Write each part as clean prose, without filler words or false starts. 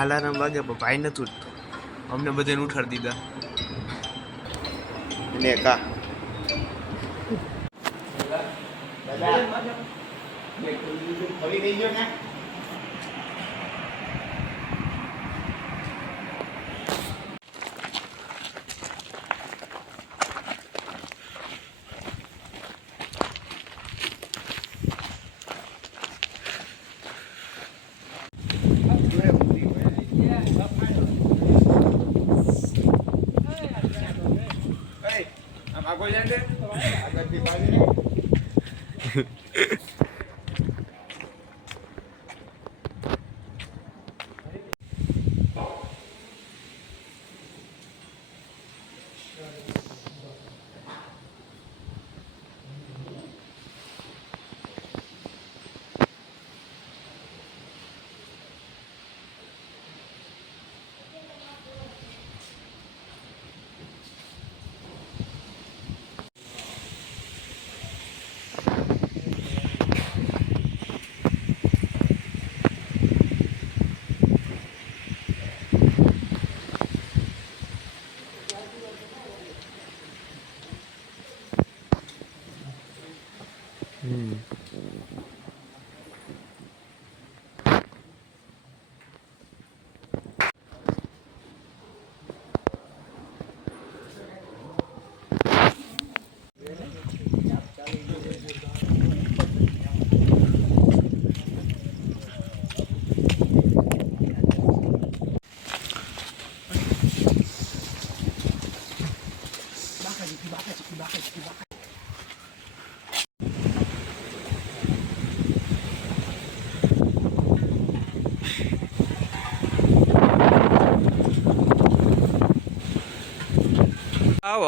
Alarm વાગે પણ ભાઈ નતું ઉઠતું. અમને બધાને ઉઠાડી દીધા. ને કા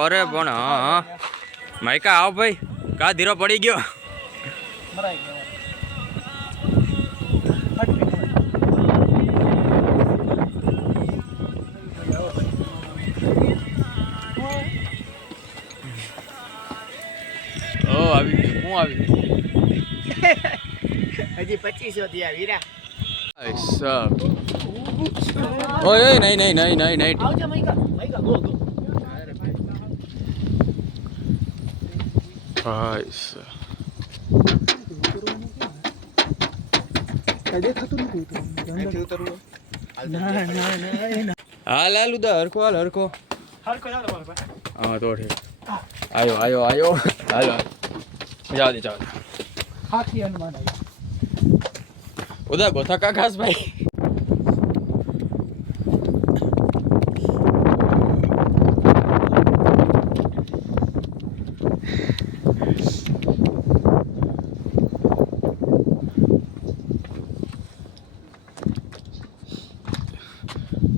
અરે પણ હા માઈકા આવ ભાઈ કા ધીરો પડી ગયો ઓ આવી હું આવી હજી 2500 થયા વીરા. ઓય નહીં આવજો મૈકા ગો હાલ હાલ ઉદા હરખો હાલ હરખો હા તો ઠીક આયો હાલો જાવ દે હાથી હનુમાન ઉદા ગોથા કા ખાસ ભાઈ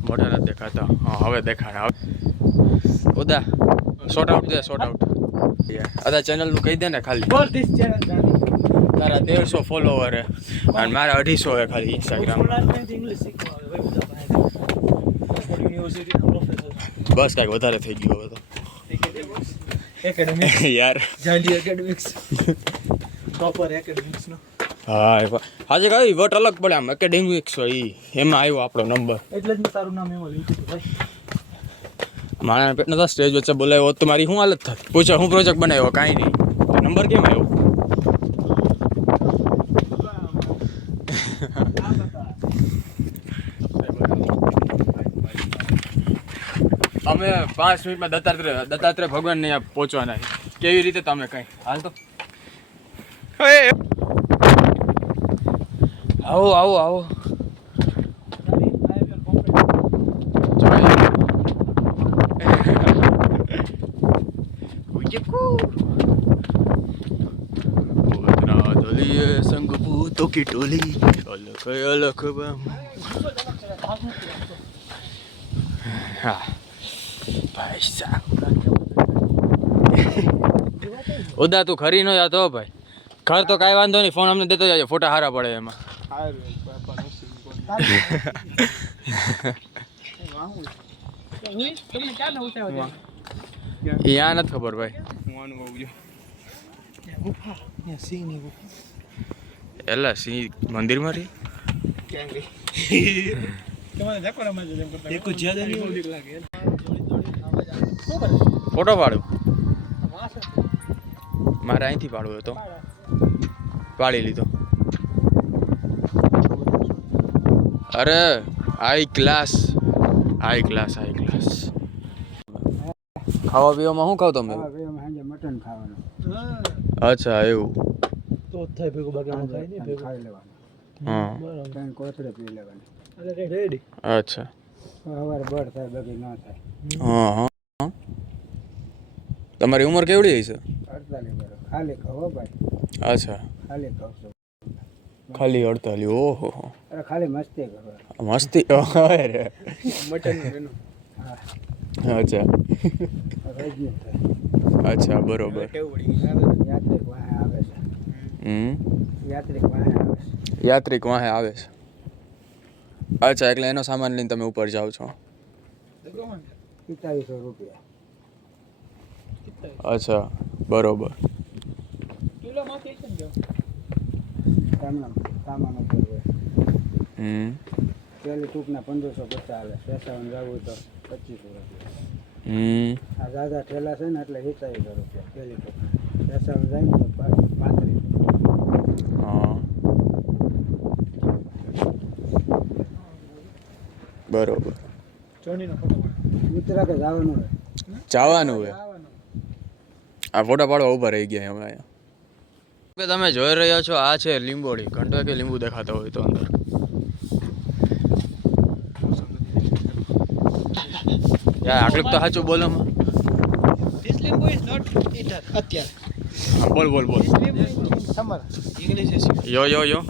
મોટા નથી દેખાતા હા હવે દેખાય ઉદા શોર્ટ આઉટ અદા ચેનલ નું કહી દે ને ખાલી તારા 1300 ફોલોવર હે અને મારા 250 હે ખાલી ઇન્સ્ટાગ્રામ બસ કાંઈક વધારે થઈ ગયું હવે તો એકેડેમિક્સ યાર જાંડી એકેડેમિક્સ ટોપર એકેડેમિક્સ નો હા આજે કઈ વટ અલગ પડે આમ એકેડેમિક્સ હોય એમાં આવ્યો આપણો નંબર એટલે જ મેં તારું નામ એમાં લીધું ભાઈ મારા પેટનો તો સ્ટેજ વચ્ચે બોલાવ્યો હોત તો મારી શું હાલત થાત પૂછો હું પ્રોજેક્ટ બનાવ્યો કાંઈ નહીં નંબર કેમ આવ્યો અમે 5 મિનિટમાં દત્તાત્રેય ભગવાનને અહીંયા પહોંચવાના છે કેવી રીતે તમે કઈ હાલ તો આવો સંગ ભૂતો की टोली अलग હા ભાઈ સાહેબ ઉદા તું ખરી નો જાતો ભાઈ. ઘર તો કાંઈ વાંધો નહીં, ફોન અમને દેતો જાય, ફોટા સારા પડે એમાં. યા નથી ખબર ભાઈ. એલા સિંહ મંદિરમાં રહી. ફોટો પાડું મારે અહીંથી પાડવું હતો, પાડી લીધો. અરે high class, high class, high class. ખાવા પીવામાં શું ખાવ તમે? મટન ખાવાનું. અચ્છા એવું. તો થાય ભેગું બાકી ખાઈ લેવાનું. હા ત્રણ કોથળે પી લેવાની. અચ્છા. સવારે બળ થાય બાકી ન થાય. હા હા. તમારી ઉંમર કેવડી હશે? 48 વર્ષ. ખાલી ખાઓ ભાઈ. અચ્છા ખાલી ખાવ છો. ખાલી 48. ઓહો. અરે ખાલી મસ્તી કરો. મસ્તી અરે મટન નું. હા અચ્છા રોજ નું થાય. અચ્છા બરોબર. યાત્રિક વાહે આવે છે. યાત્રિક વાહે આવે છે. યાત્રિક વાહે આવે છે. અચ્છા એટલે એનો સામાન લઈને તમે ઉપર જાઓ છો. 4500 રૂપિયા. અચ્છા બરોબર. સામાન ઉપર હોય. પેલી ટૂંકના 1550 હાલે. પેસાવાનું જવું તો 2500 રૂપિયા. આ દાદા ઠેલા છે ને એટલે 4500 રૂપિયા પેલી ટૂંકના. પેસાવાનું જાય ને તો 3500. હા બરોબર. ઉતરા કે જવાનું હોય. જવાનું હોય. આ ફોટા પાડવા ઉભા રહી ગયા અમે અહીંયા. તમે જોઈ રહ્યા છો આ છે લીંબોડી. ઘંટો કે લીંબુ દેખાતા હોય તો અંદર. યાર આટલું તો સાચું બોલો માં. This limbu is not eaten અત્યારે. બોલ બોલ બોલ. This limbu is in summer. English is યો યો યો.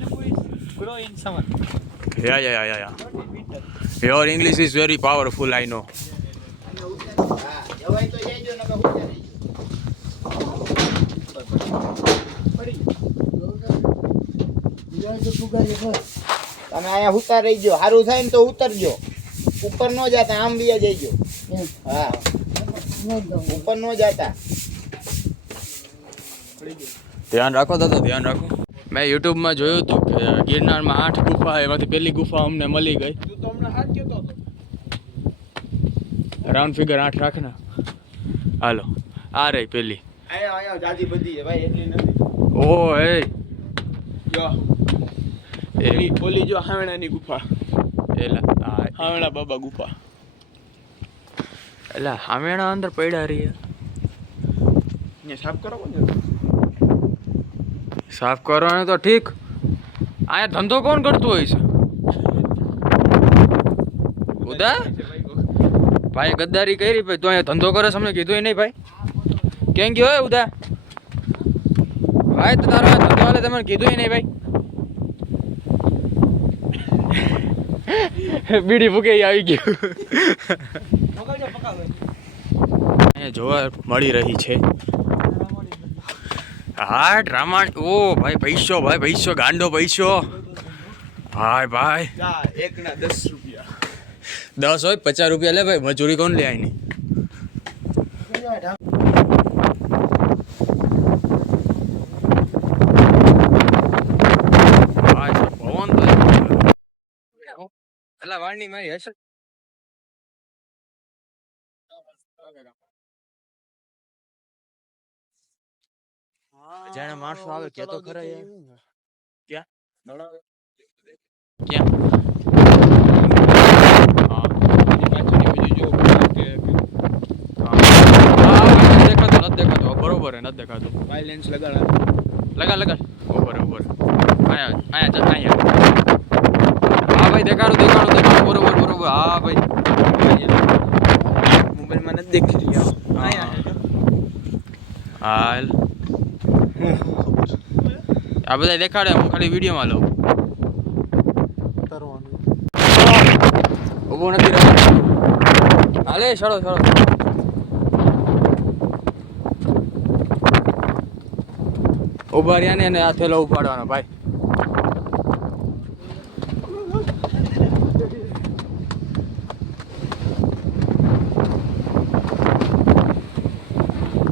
limbu is grow in summer. Yeah. Not in winter. Your English is very powerful, I know. તમે અહીંયા ઉતાર રહી ગયો, સારું થાય ને તો ઉતરજો, ઉપર ન જાતા, આમ બી જઈજો. હા ઉપર ન જાતા. ધ્યાન રાખો દાદા, ધ્યાન રાખો. મેં યુટ્યુબમાં જોયું હતું કે ગિરનારમાં 8 ગુફા, એમાંથી પહેલી ગુફા અમને મળી ગઈ. Round figure 8 રાખને. હાલો આ રહી પેલી. અહીંયા જાજી બધી છે ભાઈ, એટલી નથી. ઓ એ જો ઓલી જો હાવણાની ગુફા, એલા હાવણા બાબા ગુફા. એલા હામેણા અંદર પડ્યા રહી. અહીંયા સાફ કરો કોને? સાફ કરવાનું તો ઠીક, અહીંયા ધંધો કોણ કરતું હોય છે? ઉદા ભાઈ ગદ્દારી કરી ભાઈ, તું અહીંયા ધંધો કરે અમને કીધું નહીં ભાઈ. કેમ ગયો હે ઉદા ભાઈ? તો તારો ધંધો હાલે તમને કીધું નહીં ભાઈ. બીડી ફૂકે આવી ગયું. અહીંયા જોવા મળી રહી છે. હા ડ્રામા. ઓ ભાઈ પૈસો, ભાઈ પૈસો, ગાંડો પૈસો. ભાઈ ભાઈ એકના 10 રૂપિયા. 10 હોય 50 રૂપિયા લે ભાઈ, મજૂરી કોણ લે આની? પવન તો એલા વાળની મારી હશે. જાણે માણસો આવે કે તો ખરા યાર. ક્યાં ક્યાં? દેખાતો બરોબર નથી દેખાતું. વાયલેન્સ લગાડા. લગા ઉપર અહીંયા. હા ભાઈ દેખાડો બરોબર. હા ભાઈ મોબાઈલમાં નથી દેખી રહ્યા. હાલ આ બધા દેખાડે, હું ખાલી વિડીયોમાં લઉં. ઊભો નથી રહેતો. હાલે છોડો. ઉભા રહ્યા ને એને આ થેલો ઉપાડવાનો ભાઈ.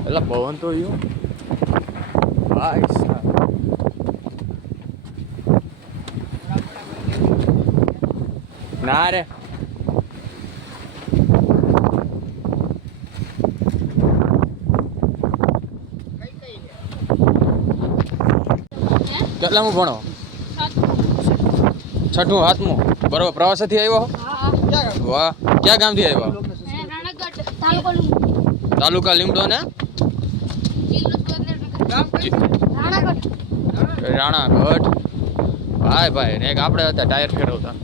એટલે પવન તો યો ભાઈ સાહેબ. ના રે કેટલા હું ભણો? છઠ્ઠું હાથમું. બરોબર. પ્રવાસેથી આવ્યો? વાહ. ક્યાં ગામથી આવ્યો? તાલુકા લીમડો ને રાણાગઢ. ભાઈ ભાઈ ને એક આપણે હતા ટાયર ફેરવતા.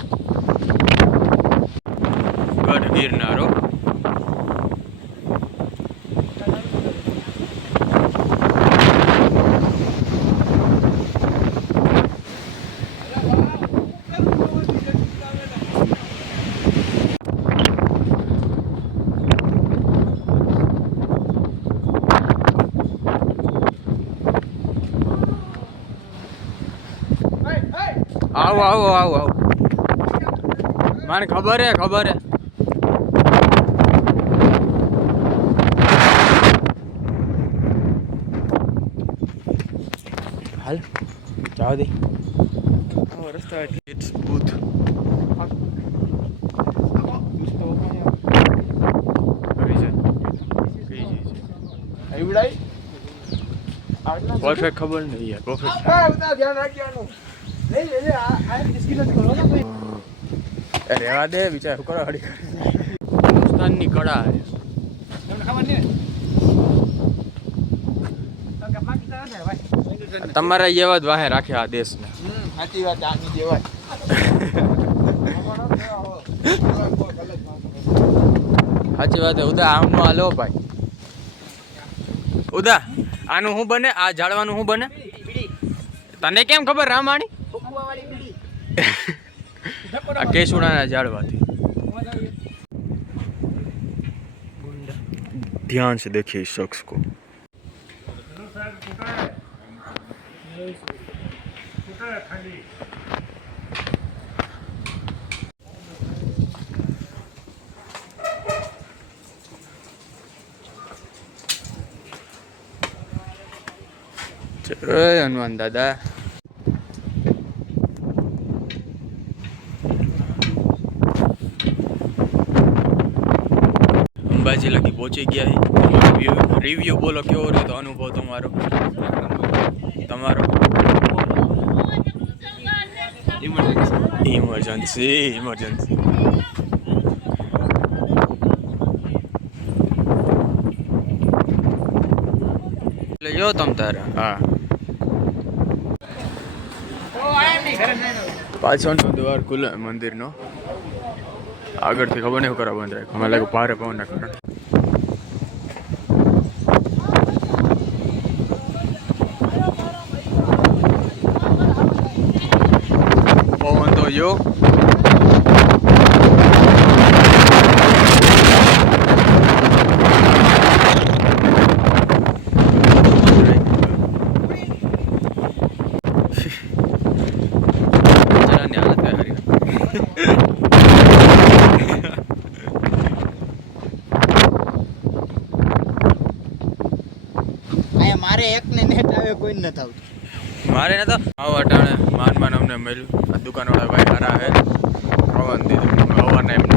ગઢ ગિરનારો. આવો આવો આવો આવો. મને ખબર હે ખબર હે. હાલ જાવ દે. રસ્તા ઇટ્સ બૂથ. પરફેક્ટ ખબર નહીં યાર. પરફેક્ટ ધ્યાન રાખવાનું. રેવા દે વિચાર શું કરો હડી. હિન્દુસ્તાનની કળા છે. તમારા જેવા જ વાહે રાખ્યા આ દેશને. સાચી વાત. આની જેવા સાચી વાત. ઉદા આમનો હાલો ભાઈ. ઉદા આનું શું બને? આ ઝાડવાનું શું બને? તને કેમ ખબર રામાણી? આ કેસુડાના ઝાડવાથી. ध्यान से देखिए इस शख्स को. जय हनुमान दादा. અંબાજી લગી પહોંચી ગયા છે. રિવ્યુ બોલો કેવો રહ્યો તો અનુભવ તમારો? ઇમરજન્સી એટલે જો તમ તારે. હા પાછળનો દ્વાર ખુલ્લો મંદિરનો. આગળથી ખબર નહીં કરવા બંધ રાખ્યું. મને લાગે ભારે પવનના કારણે. પવન તો જો મારે એકને નેટ આવે કોઈ ન થાવ. મારે ને તો આવા ટાણે માન અમને મળ્યું. આ દુકાનવાળા ભાઈ સારા હે. પવન દીધું હવાના એમને.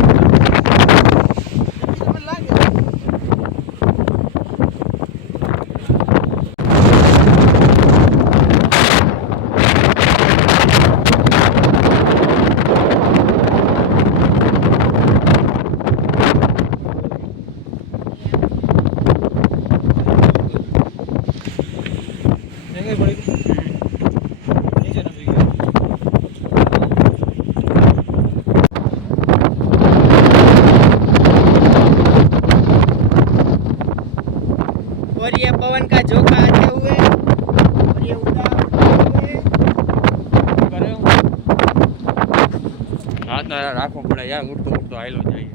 और ये पवन का झोंका आते हुए और ये उड़ान हुए હાથ ના રાખવો પડે યાર. ઉડતો આયલો જાય.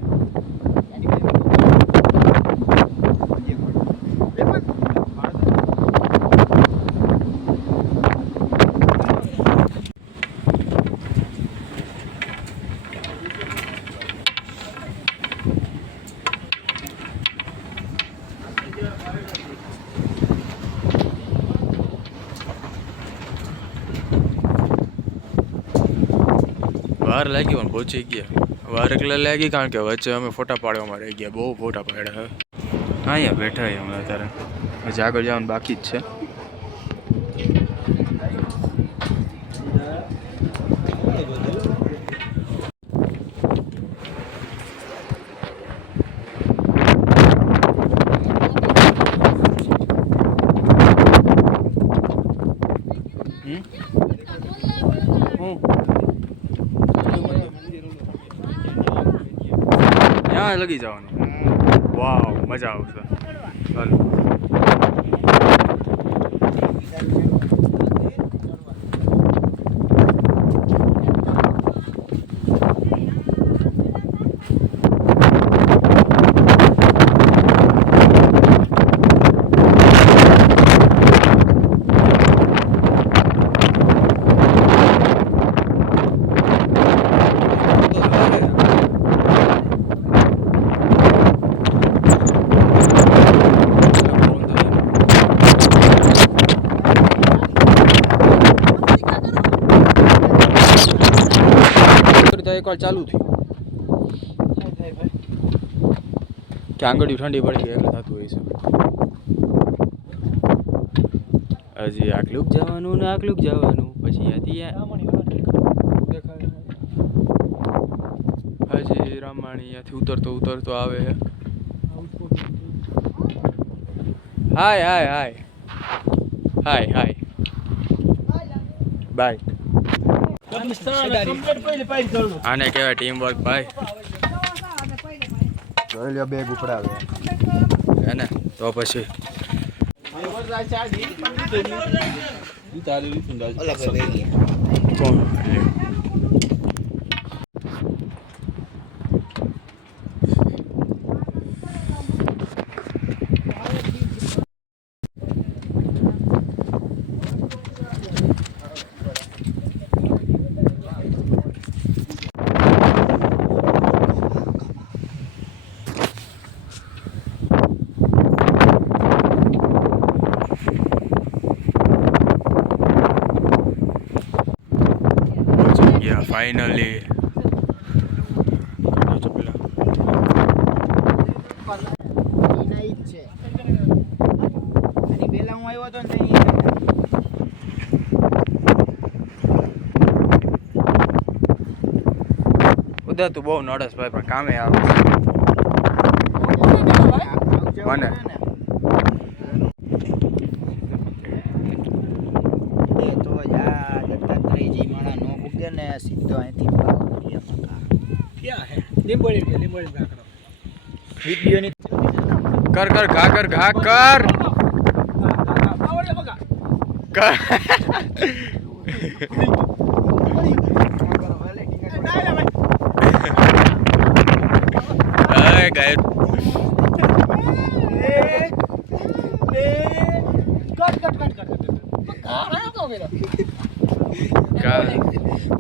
વાર લાગી પણ પહોંચી ગયા. વાર એટલે લાગી કારણ કે વચ્ચે અમે ફોટા પાડવામાં રહી ગયા. બહુ ફોટા પાડ્યા. અહીંયા બેઠા હમણાં અત્યારે. હજી આગળ જવાનું બાકી જ છે. ત્યાં લગી જવાનું. વાવ, મજા આવશે. ચાલો. એકવાર ચાલુ થયું કે આંગળીઓ ઠંડી પડી ગઈ એટલે થતું હોય છે. હજી આટલું જવાનું ને આટલું જવાનું પછી હજી રામાણી અહીંયાથી ઉતરતો આવે. હાય હાય હાય હાય હાય બાય. આને કહેવાય ટીમ વર્ક ભાઈ. જોઈ લ્યો બેગ ઉપડાવે હે ને તો પછી કોણ ફાઇનલી ઉદા તું બહુ નડસ ભાઈ પણ કામે આવે મને. સીધો અહીંથી કર કર ઘા કર ઘા કર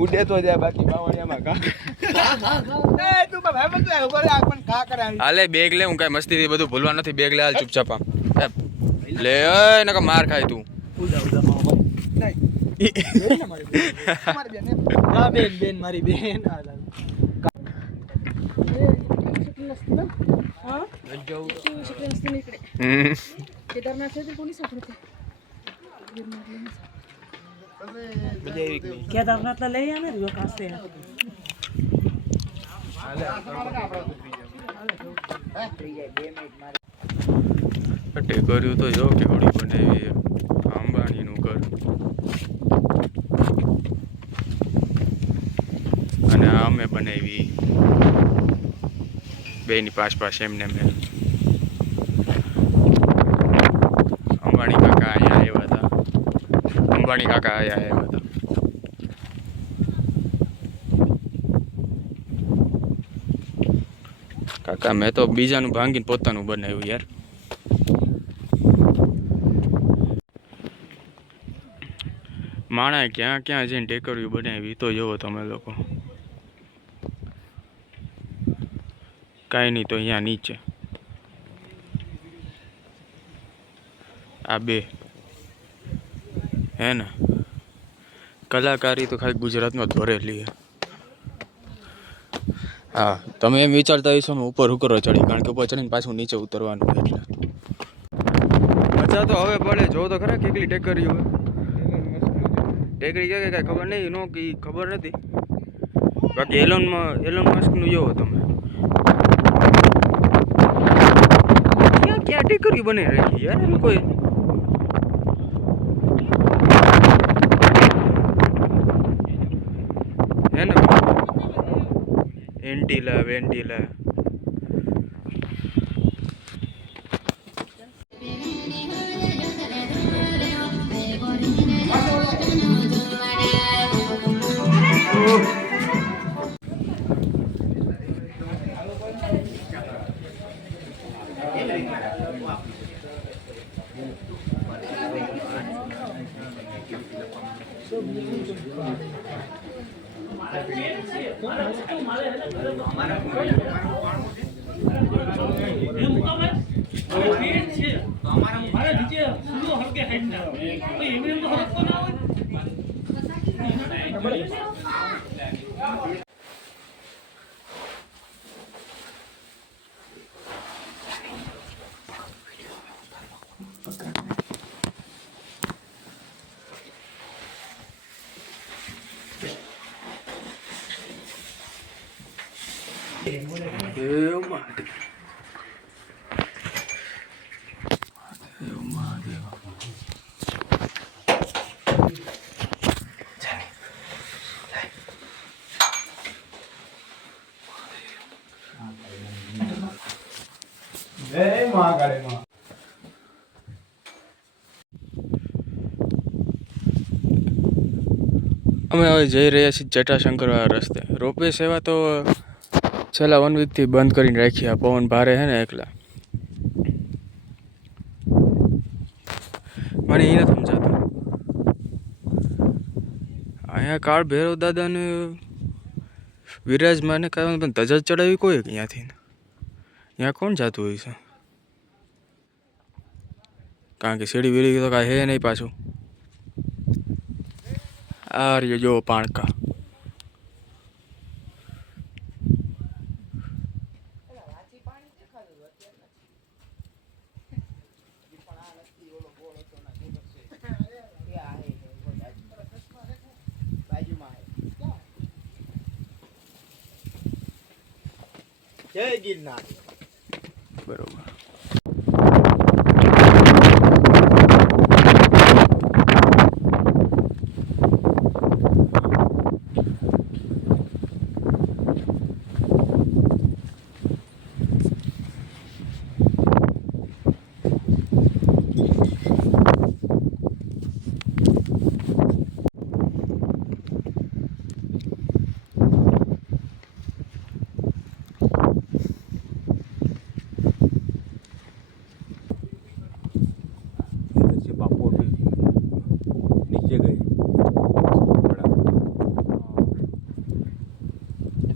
ઉડે તો જાય બાકી બાવળિયામાં હાલે બેગ લે. હું કઈ મસ્તી થી બધું ભૂલવા નથી. બેગ લે હાલ ચૂપચાપ આમ લે. નકા માર ખાય તું. મારી બેન केदारनाथला लय येणार लोक असते ટેકર્યું તો જો કેવડી બનાવી અંબાણીનું ઘર. અને અમે બનાવી બેની પાસ એમને મેં. અંબાણી કાકા અહીંયા આવ્યા હતા. અંબાણી કાકા અહીંયા આવ્યા હતા. કાકા મેં તો બીજાનું ભાંગીને પોતાનું બનાવ્યું યાર. માણા ક્યાં ક્યાં જઈને ટેકરીઓ બનાવી તો જોવો તમે લોકો. કાંઈ નહીં તો અહીંયા નીચે આ બે હે ને કલાકારી તો ખાલી ગુજરાતમાં જ ભરેલી છે. હા તમે એમ વિચારતા હશો મેં ઉપર ઉકરો ચડી, કારણ કે ઉપર ચડીને પાછું નીચે ઉતરવાનું એટલે મજા તો હવે પડે. જો તો ખરા કેટલી ટેકરી હોય. ટેકરી કે કાંઈ ખબર નહીં, નો કે ખબર નથી. બાકી એલોન મસ્કનું જોવો તમે, ક્યાં ક્યાં ટેકરી બને રાખી યાર એ લોકોએ. હે ને વેન્ટિલા અમે હવે જઈ રહ્યા છીએ જટાશંકરવાળા રસ્તે. રોપવે સેવા તો છેલ્લા 1 વીકથી બંધ કરીને રાખી. આ પવન ભારે છે ને એકલા મને એ નથી સમજાતું. અહીંયા કાળ ભૈરવ દાદાને વિરાજમાને કાંઈ પણ ધજા ચડાવી કોઈ અહીંયાથી. અહીંયા કોણ જતું હોય છે? કારણ કે સીડી વીડી તો કાંઈ હે નહીં પાછું. આ રહ્યો જો પાણકા. જય ગિરનાર. બરોબર.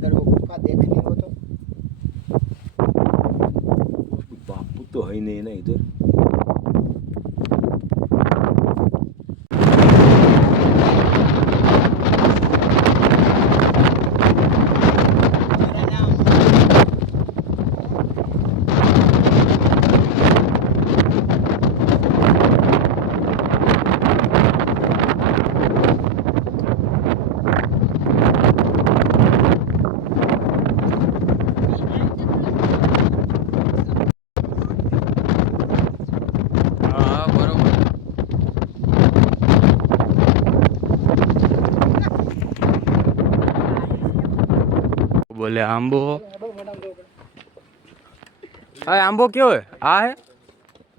अगर वो गुफा देखनी हो तो बापू तो है ही नहीं ना इधर. હા બરોબર. બોલે આંબો. હા આંબો કયો હે? આ હે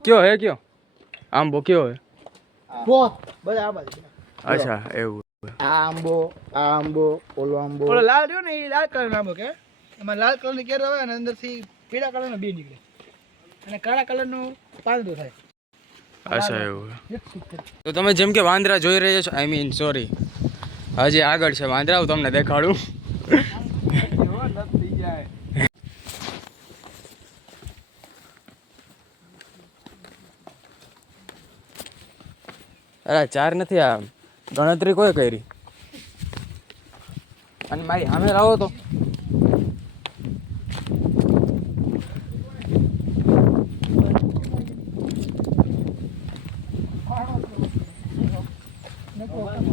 કયો હે? કયો આંબો કયો હે? બધા આ બાજુ. અચ્છા એવું. આ આંબો ઓલો આંબો. ઓલો લાલ રહ્યો ને એ લાલ કલર આંબો કે એમાં લાલ કલર ની કેર આવે અને અંદરથી પીળા કલર નો બી નીકળે અને કાળા કલર નું પાંદડું થાય. અચ્છા એવું. તો તમે જેમ કે વાંદરા જોઈ રહ્યા છો, આઈ મીન સોરી, હજી આગળ છે વાંદરા, હું તમને દેખાડું. અરે 4 નથી, આ ગણતરી કોઈ કરી. અને મારી સામે લાવો તો ઓકે